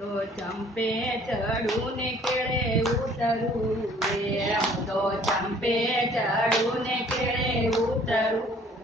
તો ચંપે ચડું ને કેળે ઉતરું રે હું તો ચંપે ચડું ને કેળે ઉતરું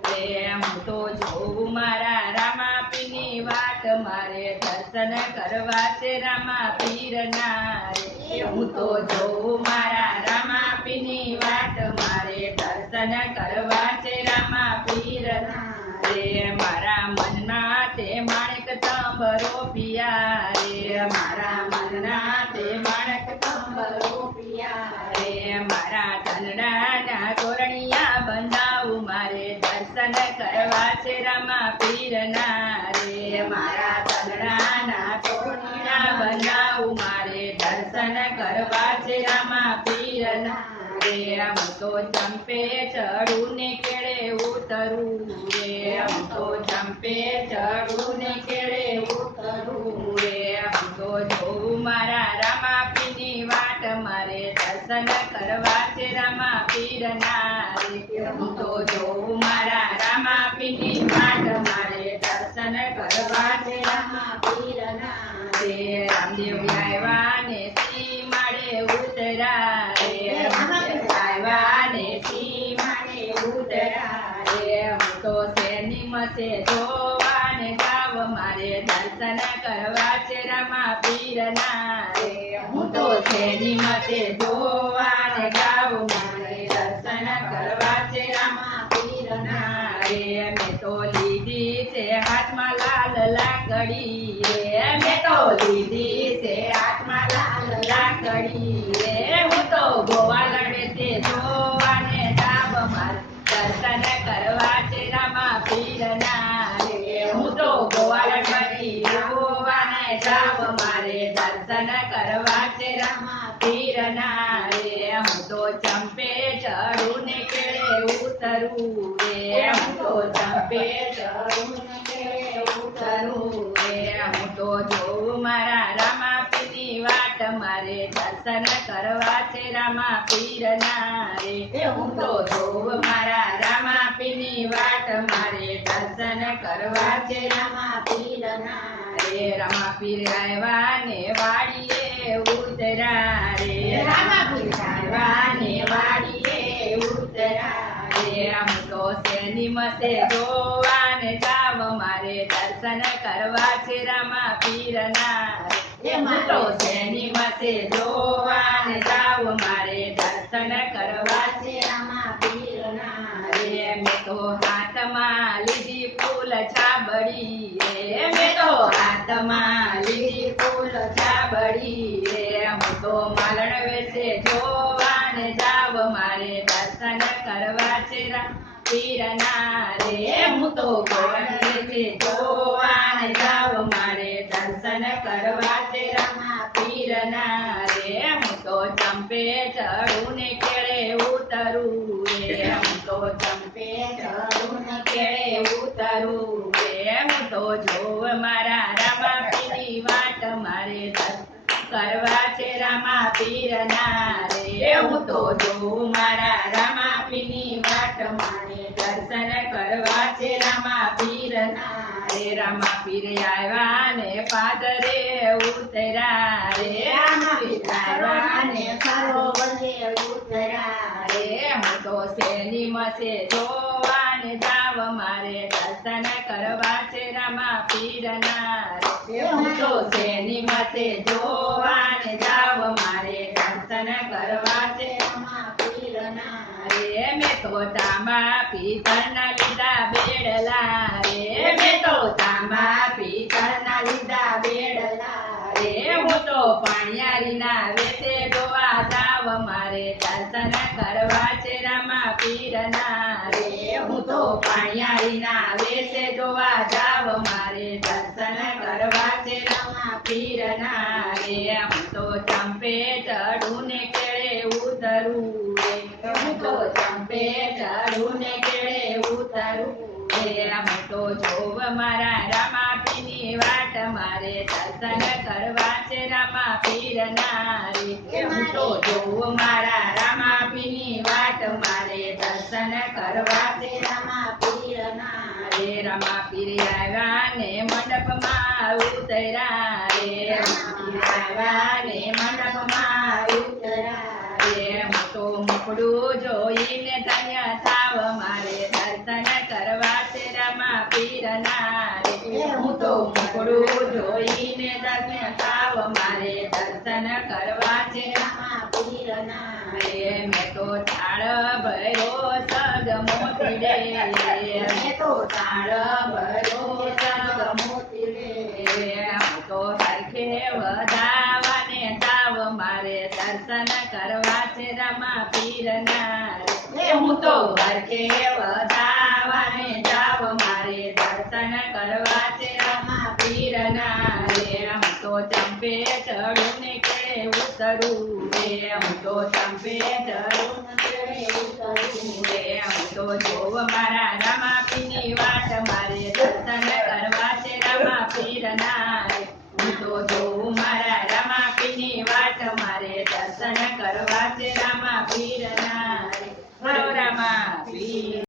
રે હું તો જોઉં મારા રામાપીની વાટ મારે દર્શન કરવા છે રામાપીરના રે હું તો જોઉં મારા રામાપીની વાટ મારે દર્શન કરવા છે રામાપીરના રે મારા મનના તે માણેક તંબરો પિયા રે મારા મનના તે માણેક તંબરો પિયા રે મારા ધનડાના તોરણિયા બંધાવું મારે દર્શન કરવા છે રામાપીરના રે મારા ધનડાના તોરણિયા બંધાવું મારે દર્શન કરવા છે રામાપીરના રે હું તો ચંપે ચડું ને કેળે ઉતરું રે હું તો ચંપે ચડું ને કેળે ઉતરું રે હું તો જોઉં મારા રામાપીની વાટ મારે દર્શન કરવા છે રામાપીરના રે હું તો જોઉં મારા રામાપીની વાટ મારે દર્શન કરવા છે રામાપીરના રે રામદેવ આવ્યા ને શ્રી માળે ઉતરા રે હું તો શેરની મસે જોવા ને જાવ મારે દર્શન કરવા છે રામાપીરના રે હું તો શેરની મસે જોવા ને જાવ મારે દર્શન કરવા છે રામાપીરના રે મેં તો લીધી છે હાથમાં લાલ લાકડી રે મેં તો લીધી છે હાથમાં લાલ લાકડી રે હું તો ગોવાલડે તે જોવા ને જાવ મારે દર્શન કરવા છે રામાપીરના રે હું તો ગોવાલડી જોવાને જાવ મારે દર્શન કરવા છે રામાપીરના રે હું તો ચંપે ચડું ને કેળે ઉતરું રે હું તો ચંપે ચડું ને કેળે ઉતરું રે હું તો જોઉં મારા રામાપીની વાટ મારે દર્શન કરવા છે રામાપીરના રે હું તો જોઉં મારા રામાપીની વાટ મારે દર્શન કરવા છે રામાપીરના રે રામાપીર આવ્યા ને વાડીએ ઉતરા રે રામાપીર આવ્યા ને વાડીએ ઉતરા રે હું તો શેની મસે જોવા ને જાવ મારે દર્શન કરવા છે રામાપીરના રે હું તો શેની મસે જોવા ને જાવ મારે દર્શન કરવા છે રામાપીરના રે મેં તો હાથમાં લીધી ફૂલ છાબડી રે મેં તો હાથમાં લીધી ફૂલ છાબડી રે હું તો માલણ વેસે જોવા ને જાવ મારે દર્શન કરવા છે રામાપીરના રે હું તો ગોવણ વેસે જોવા ને જાવ મારે દર્શન કરવા છે રામાપીરના રે હું તો ચંપે ચડું ને કેળે ઉતરું રે હું તો ચંપે ચડું ને કેળે ઉતરું રે હું તો જોવ મારા રામાપીની વાટ મારે કરવા છે રામાપીરના રે હું તો જોઉં મારા રામાપીની વાટ મારે દર્શન કરવા છે રામાપીરના રે રામાપીર આવ્યા ને પાદરે ઉતરા રે રામાપીર આવ્યા ને સરોવરે ઉતરા રે હું તો શેની મસે જોવા ને જાવ મારે દર્શન કરવા છે રામાપીરના રે હું તો શેની મસે જોવા ને જાવ મારે દર્શન કરવા છે રામાપીરના રે મેં તો તાંબા પિત્તળના લીધા બેડલા રે મેં તો તાંબા પિત્તળના લીધા બેડલા રે હું તો પાણિયારીના વેસે જોવા જાવ મારે દર્શન કરવા છે રામાપીરના રે હું તો પાણિયારીના વેસે જોવા જાવ મારે દર્શન કરવા છે રામાપીરના રે હું તો ચંપે ચડું ને કેળે ઉતરું રે હું તો ચંપે ચડું ને કેળે ઉતરું રે હું તો જોવ મારા રામાપીની વાટ મારે દર્શન કરવા છે રામાપીરના રે હું તો જોવ મારા રામાપીની વાટ મારે દર્શન કરવા છે રામાપીરના રે રામાપીર આવ્યા ને મંડપમાં ઉતર્યા રે રામાને મંડપમાં ઉતર્યા રે હું તો મુખડું જોઈને ધન્ય થાવ મારે દર્શન કરવા છે રામા પીરના રે હું તો મુખડું જોઈને ધન્ય થાવ મારે દર્શન કરવા છે રામા પીરના રે મેં તો થાળ ભર્યો સગ મોતી રે મેં તો થાળ ભર્યો સગ મોતી રે હું તો સરખે વધાવાને તાવ મારે દર્શન કરવા છે રામા પીરના રે હું તો સરખે વધાવાને તાવ મારે દર્શન કરવા છે રામા પીરના રે હું તો ચંપે ચડું ને કે ઉતરું રે હું તો ચંપે ચડું ને કે ઉતરું રે હું તો જોવ મારા રામા પીરની વાટ મારે દર્શન કરવા છે રામા પીરના રે હું તો જોઉં મારા રામા પીરની વાટ મારે દર્શન કરવા છે રામા પીર